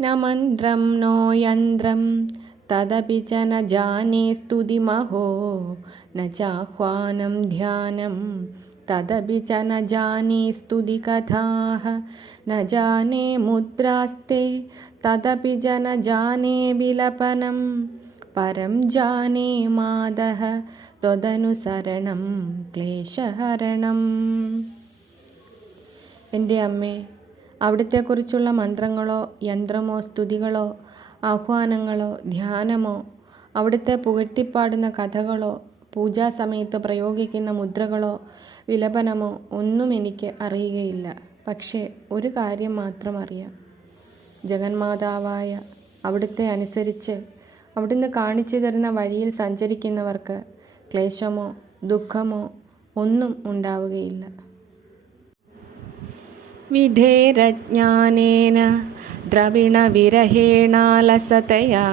न मन्त्रं नो यन्त्रं तदपि च न जाने स्तुतिमहो न चाह्वानं ध्यानं तदपि च न जाने स्तुतिकथाः न जाने मुद्रास्ते तदपि च न जाने विलपनं परं जाने मादः त्वदनुसरणं ക്ലേശഹരണം. എൻ്റെ അമ്മേ, അവിടുത്തെക്കുറിച്ചുള്ള മന്ത്രങ്ങളോ യന്ത്രമോ സ്തുതികളോ ആഹ്വാനങ്ങളോ ധ്യാനമോ അവിടുത്തെ പുകഴ്ത്തിപ്പാടുന്ന കഥകളോ പൂജാസമയത്ത് പ്രയോഗിക്കുന്ന മുദ്രകളോ വിലപനമോ ഒന്നും എനിക്ക് അറിയുകയില്ല. പക്ഷേ ഒരു കാര്യം മാത്രം അറിയാം. ജഗന്മാതാവായ അവിടുത്തെ അനുസരിച്ച് അവിടുന്ന് കാണിച്ചു തരുന്ന വഴിയിൽ സഞ്ചരിക്കുന്നവർക്ക് ക്ലേശമോ ദുഃഖമോ ഒന്നും ഉണ്ടാവുകയില്ല. വിധേരജ്ഞാനേന ദ്രവിണവിരഹേണാലസതയാ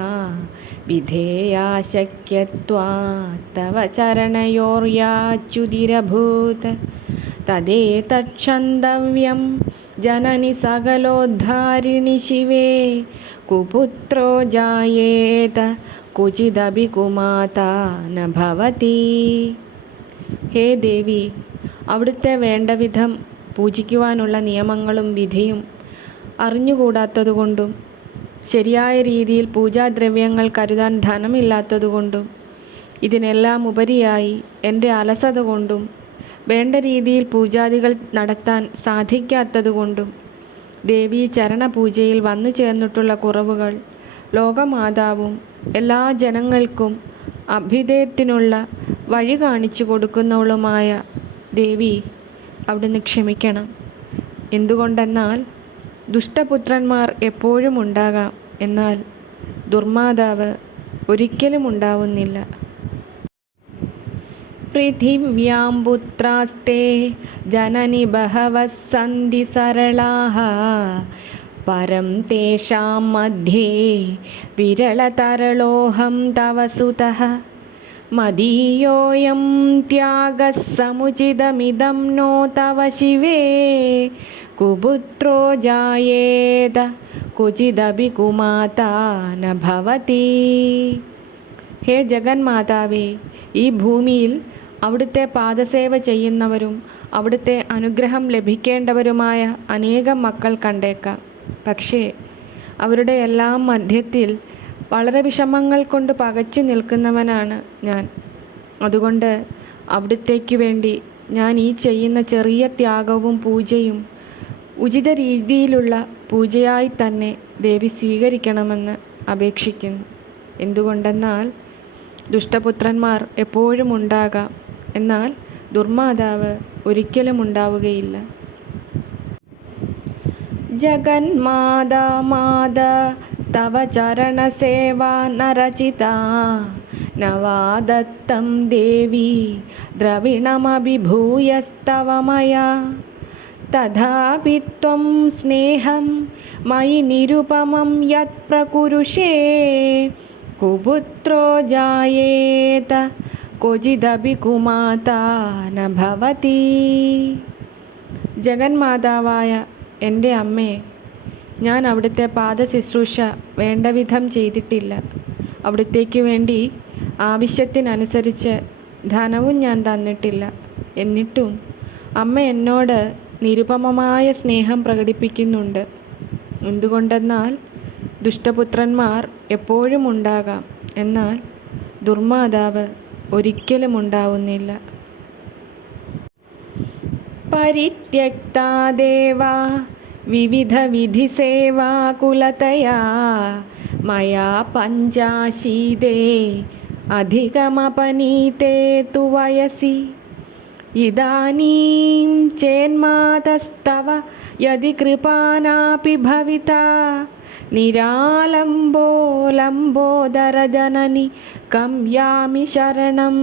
വിധേയാ ശക്യത്വാत् തവ ചരണയോർയാച്യുതിരഭൂത് തദേതക്ഷന്തവ്യം ജനനി സകലോദ്ധാരിണി ശിവേ കുപുത്രോ ജായേത ക്വചിദപി കുമാതാ ന ഭവതി. ഹേ ദേവി, അവിടുത്തെ വേണ്ടവിധം പൂജിക്കുവാനുള്ള നിയമങ്ങളും വിധിയും അറിഞ്ഞുകൂടാത്തതുകൊണ്ടും ശരിയായ രീതിയിൽ പൂജാദ്രവ്യങ്ങൾ കരുതാൻ ധനമില്ലാത്തതുകൊണ്ടും ഇതിനെല്ലാം ഉപരിയായി എൻ്റെ അലസത കൊണ്ടും വേണ്ട രീതിയിൽ പൂജാദികൾ നടത്താൻ സാധിക്കാത്തതുകൊണ്ടും ദേവീ ചരണപൂജയിൽ വന്നു ചേർന്നിട്ടുള്ള കുറവുകൾ ലോകമാതാവും എല്ലാ ജനങ്ങൾക്കും അഭ്യുദയത്തിനുള്ള വഴി കാണിച്ചു കൊടുക്കുന്നവളുമായ ദേവി, അവിടുന്ന് ക്ഷമിക്കണം. എന്തുകൊണ്ടെന്നാൽ ദുഷ്ടപുത്രന്മാർ എപ്പോഴും ഉണ്ടാകാം, എന്നാൽ ദുർമാതാവ് ഒരിക്കലും ഉണ്ടാവുന്നില്ല. പൃഥിവ്യാം പുത്രാസ്തേ ജനനി ബഹവഃ സന്തി സരളാഃ പരം തേഷാം മധ്യേ വിരളതരളോഹം തവ സുതഃ മദീയോയം ത്യാഗഃ സമുചിതമിദം നോ തവ ശിവേ കുപുത്രോ ജായേത ക്വചിദപി കുമാതാ ന ഭവതി. ഹേ ജഗന്മാതാവേ, ഈ ഭൂമിയിൽ അവിടുത്തെ പാദസേവ ചെയ്യുന്നവരും അവിടുത്തെ അനുഗ്രഹം ലഭിക്കേണ്ടവരുമായ അനേകം മക്കൾ കണ്ടേക്കാം. പക്ഷേ അവരുടെ എല്ലാം മധ്യത്തിൽ വളരെ വിഷമങ്ങൾ കൊണ്ട് പകച്ചു നിൽക്കുന്നവനാണ് ഞാൻ. അതുകൊണ്ട് അവിടുത്തേക്ക് വേണ്ടി ഞാൻ ഈ ചെയ്യുന്ന ചെറിയ ത്യാഗവും പൂജയും ഉചിത രീതിയിലുള്ള പൂജയായി തന്നെ ദേവി സ്വീകരിക്കണമെന്ന് അപേക്ഷിക്കുന്നു. എന്തുകൊണ്ടെന്നാൽ ദുഷ്ടപുത്രന്മാർ എപ്പോഴും ഉണ്ടാകാം, എന്നാൽ ദുർമാതാവ് ഒരിക്കലും ഉണ്ടാവുകയില്ല. ജഗന്മാതാ മാത തവ ചരണസേവാ നരചിതാ നവാദത്തം ദേവി ദ്രവിണമഭിഭൂയസ്തവ മയാ തഥാപി ത്വം സ്നേഹം മയി നിരുപമം യത് പ്രകുരുഷേ കുപുത്രോ ജായേത ക്വചിദപി കുമാതാ ന ഭവതി. ജഗന്മാതാവായ എൻ്റെ അമ്മേ, ഞാൻ അവിടുത്തെ പാദശുശ്രൂഷ വേണ്ടവിധം ചെയ്തിട്ടില്ല. അവിടുത്തേക്ക് വേണ്ടി ആവശ്യത്തിനനുസരിച്ച് ധനവും ഞാൻ തന്നിട്ടില്ല. എന്നിട്ടും അമ്മ എന്നോട് നിരുപമമായ സ്നേഹം പ്രകടിപ്പിക്കുന്നുണ്ട്. എന്തുകൊണ്ടെന്നാൽ ദുഷ്ടപുത്രന്മാർ എപ്പോഴും ഉണ്ടാകാം, എന്നാൽ ദുർമാതാവ് ഒരിക്കലും ഉണ്ടാവുന്നില്ല. പരിത്യക്താ ദേവാ വിവിധ വിധിസേവാകുലതയാ മയാ പഞ്ചാശീതേ അധികമപനീതേ തു വയസി ഇദാനീം ചേന്മാതസ്തവ യദി കൃപാനാപി ഭവിതാ നിരാലംബോ ലംബോദര ജനനി കം യാമി ശരണം.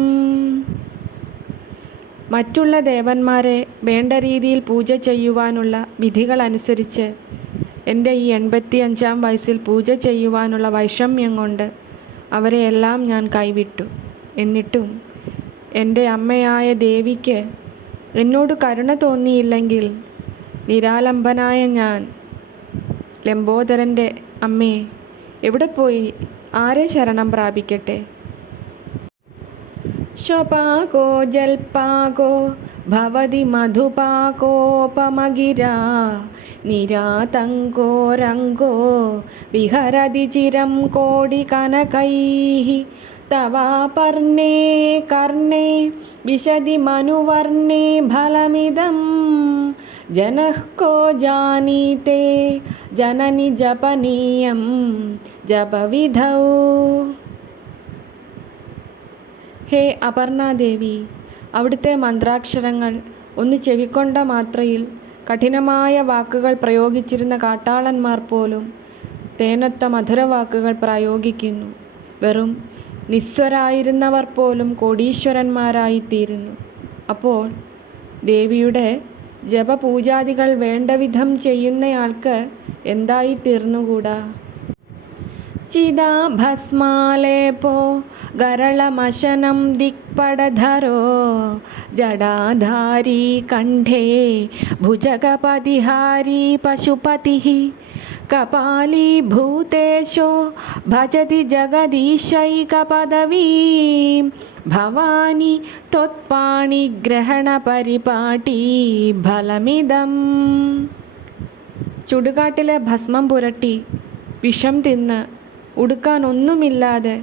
മറ്റുള്ള ദേവന്മാരെ വേണ്ട രീതിയിൽ പൂജ ചെയ്യുവാനുള്ള വിധികളനുസരിച്ച് എൻ്റെ ഈ 85-ാം വയസ്സിൽ പൂജ ചെയ്യുവാനുള്ള വൈഷമ്യം കൊണ്ട് അവരെയെല്ലാം ഞാൻ കൈവിട്ടു. എന്നിട്ടും എൻ്റെ അമ്മയായ ദേവിക്ക് എന്നോട് കരുണ തോന്നിയില്ലെങ്കിൽ നിരാലംബനായ ഞാൻ ലംബോദരൻ്റെ അമ്മേ, എവിടെ പോയി? ആരെ ശരണം പ്രാപിക്കട്ടെ? ശ്വപാകോ ജൽപാകോ ഭവതി മധുപാകോപമഗിരാ നിരാതങ്കോ രംഗോ വിഹരതി ചിരം കോടികനകൈഃ തവാപർണേ കർണേ വിശദി മനുവർണേ ഫലമിദം ജനഃ കോ ജാനീതേ ജനനി ജപനീയം ജപവിധൗ. ഹേ അപർണാദേവി, അവിടുത്തെ മന്ത്രാക്ഷരങ്ങൾ ഒന്ന് ചെവിക്കൊണ്ട മാത്രയിൽ കഠിനമായ വാക്കുകൾ പ്രയോഗിച്ചിരുന്ന കാട്ടാളന്മാർ പോലും തേനൊത്ത മധുരവാക്കുകൾ പ്രയോഗിക്കുന്നു. വെറും നിസ്വരായിരുന്നവർ പോലും കോടീശ്വരന്മാരായിത്തീരുന്നു. അപ്പോൾ ദേവിയുടെ ജപപൂജാദികൾ വേണ്ടവിധം ചെയ്യുന്നയാൾക്ക് എന്തായിത്തീർന്നുകൂടാ? ചിദാഭസ്മാലേപോ ഗരളമശനം ദിക്പടധരോ ജടാധാരീ കണ്ഠേ ഭുജഗപതിഹാരീ പശുപതിഃ കപാലീഭൂതേശോ ഭജതി ജഗദീശൈകപദവീം ഭവാനി ത്വത്പാണിഗ്രഹണപരിപാടീ ഫലമിദം. ചുടുകാട്ടിലെ ഭസ്മം പുരട്ടി വിഷം തിന്ന് ഉടുക്കാനൊന്നുമില്ലാതെ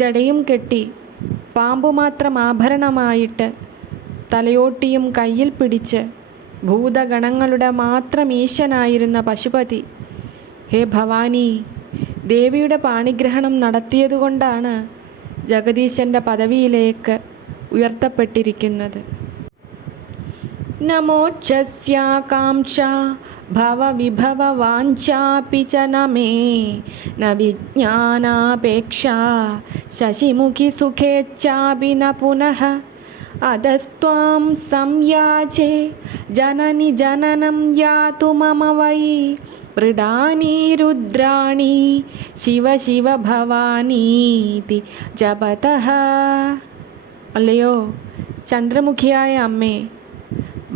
ജടയും കെട്ടി പാമ്പു മാത്രം ആഭരണമായിട്ട് തലയോട്ടിയും കയ്യിൽ പിടിച്ച് ഭൂതഗണങ്ങളുടെ മാത്രം ഈശനായിരുന്ന പശുപതി, ഹേ ഭവാനി, ദേവിയുടെ പാണിഗ്രഹണം നടത്തിയതുകൊണ്ടാണ് ജഗദീശൻ്റെ പദവിയിലേക്ക് ഉയർത്തപ്പെട്ടിരിക്കുന്നത്. നമോക്ഷസ്യാകാംക്ഷ ഭവവിഭവ വാഞ്ചാപി ച നമേ ന വിജ്ഞാനാപേക്ഷ ശശിമുഖി സുഖേച്ഛാപി ന പുനഃ അധസ്ത്വാം സംയാചേ ജനനി ജനനം യാതു മമ വൈ മൃഡാനി രുദ്രാണി ശിവ ശിവ ഭവാനീതി ജപതഃ. അല്ലയോ ചന്ദ്രമുഖിയായ അമ്മേ,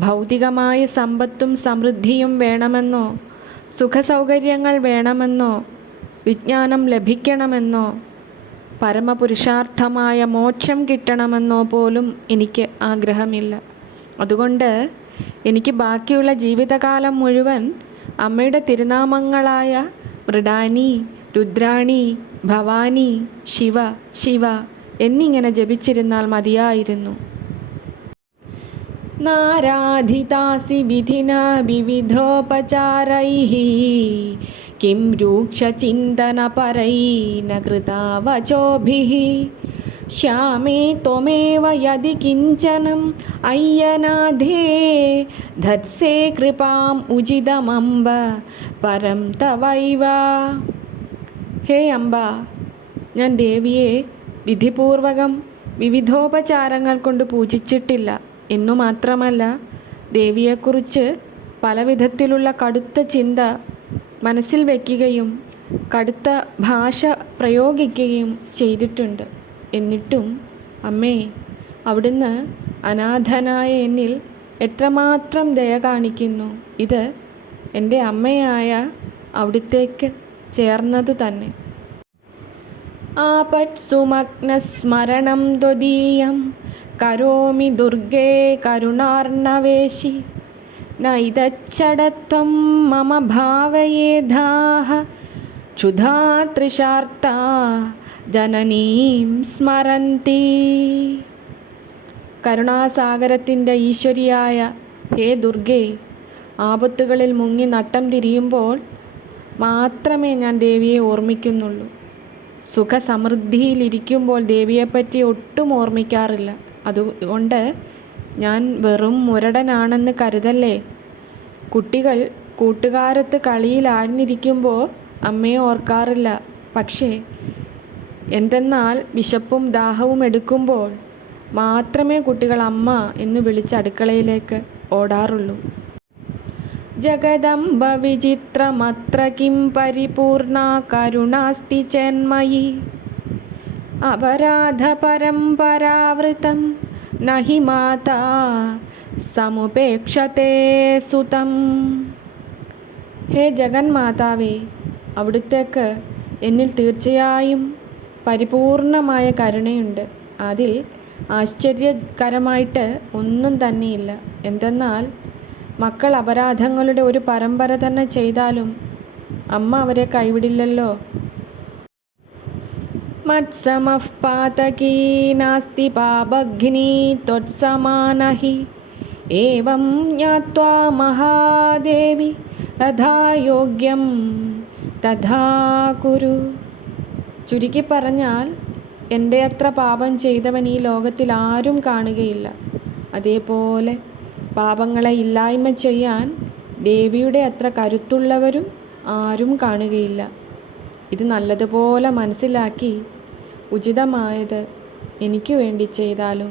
ഭൗതികമായ സമ്പത്തും സമൃദ്ധിയും വേണമെന്നോ സുഖസൗകര്യങ്ങൾ വേണമെന്നോ വിജ്ഞാനം ലഭിക്കണമെന്നോ പരമപുരുഷാർത്ഥമായ മോക്ഷം കിട്ടണമെന്നോ പോലും എനിക്ക് ആഗ്രഹമില്ല. അതുകൊണ്ട് എനിക്ക് ബാക്കിയുള്ള ജീവിതകാലം മുഴുവൻ അമ്മയുടെ തിരുനാമങ്ങളായ മൃഡാനി, രുദ്രാണി, ഭവാനി, ശിവ ശിവ എന്നിങ്ങനെ ജപിച്ചിരുന്നാൽ മതിയായിരുന്നു. നാരാധിതാസി വിധിന വിവിധോപചാരൈഃ കിം രൂക്ഷചിന്തനപരൈഃ ന കൃതാ വചോഭിഃ ശ്യാമേ ത്വമേവ യദി കിഞ്ചനം അയ്യനാഥേ ധത്സേ കൃപാം ഉചിതമംബ പരം തവൈവ. ഹേ അംബ, ഞാൻ ദേവിയെ വിധിപൂർവകം വിവിധോപചാരങ്ങൾ കൊണ്ട് പൂജിച്ചിട്ടില്ല എന്നു മാത്രമല്ല, ദേവിയെക്കുറിച്ച് പല വിധത്തിലുള്ള കടുത്ത ചിന്ത മനസ്സിൽ വയ്ക്കുകയും കടുത്ത ഭാഷ പ്രയോഗിക്കുകയും ചെയ്തിട്ടുണ്ട്. എന്നിട്ടും അമ്മേ, അവിടുന്ന് അനാഥനായ എന്നിൽ എത്രമാത്രം ദയ കാണിക്കുന്നു. ഇത് എൻ്റെ അമ്മയായ അവിടുത്തേക്ക് ചേർന്നതു തന്നെ. ആപത്സുമഗ്നസ്മരണം ത്വദീയം കരോമി ദുർഗേ കരുണാർണവേശി നൈതച്ഛടത്വം മമ ഭാവയേധാഃ ക്ഷുധാ തൃഷാർത്താ ജനനീം സ്മരന്തി. കരുണാസാഗരത്തിൻ്റെ ഈശ്വരിയായ ഹേ ദുർഗേ, ആപത്തുകളിൽ മുങ്ങി നട്ടം തിരിയുമ്പോൾ മാത്രമേ ഞാൻ ദേവിയെ ഓർമ്മിക്കുന്നുള്ളൂ. സുഖസമൃദ്ധിയിലിരിക്കുമ്പോൾ ദേവിയെപ്പറ്റി ഒട്ടും ഓർമ്മിക്കാറില്ല. അതുകൊണ്ട് ഞാൻ വെറും മുരടനാണെന്ന് കരുതല്ലേ. കുട്ടികൾ കൂട്ടുകാരൊത്ത് കളിയിൽ ആഴ്ന്നിരിക്കുമ്പോൾ അമ്മയെ ഓർക്കാറില്ല. പക്ഷേ എന്തെന്നാൽ വിശപ്പും ദാഹവും എടുക്കുമ്പോൾ മാത്രമേ കുട്ടികൾ അമ്മ എന്ന് വിളിച്ച് അടുക്കളയിലേക്ക് ഓടാറുള്ളൂ. ജഗദംബ വിചിത്രമത്ര കിം പരിപൂർണ കരുണാസ്തി ചേന്മയി അപരാധ പരമ്പരാവൃതം നഹി മാതാ സമുപേക്ഷത്തെ സുതം. ഹേ ജഗന്മാതാവേ, അവിടുത്തേക്ക് എന്നിൽ തീർച്ചയായും പരിപൂർണമായ കരുണയുണ്ട്. അതിൽ ആശ്ചര്യകരമായിട്ട് ഒന്നും തന്നെയില്ല. എന്തെന്നാൽ മക്കൾ അപരാധങ്ങളുടെ ഒരു പരമ്പര തന്നെ ചെയ്താലും അമ്മ അവരെ കൈവിടില്ലല്ലോ. മത്സമഃ പാതകീ നാസ്തി പാപഘ്നീ ത്വത്സമാനഃ ഏവം ജ്ഞാത്വാ മഹാദേവി യഥായോഗ്യം തഥാ കുരു. ചുരുക്കി പറഞ്ഞാൽ എൻ്റെ അത്ര പാപം ചെയ്തവൻ ഈ ലോകത്തിൽ ആരും കാണുകയില്ല. അതേപോലെ പാപങ്ങളെ ഇല്ലായ്മ ചെയ്യാൻ ദേവിയുടെ അത്ര കരുത്തുള്ളവരും ആരും കാണുകയില്ല. ഇത് നല്ലതുപോലെ മനസ്സിലാക്കി ഉചിതമായത് എനിക്ക് വേണ്ടി ചെയ്താലും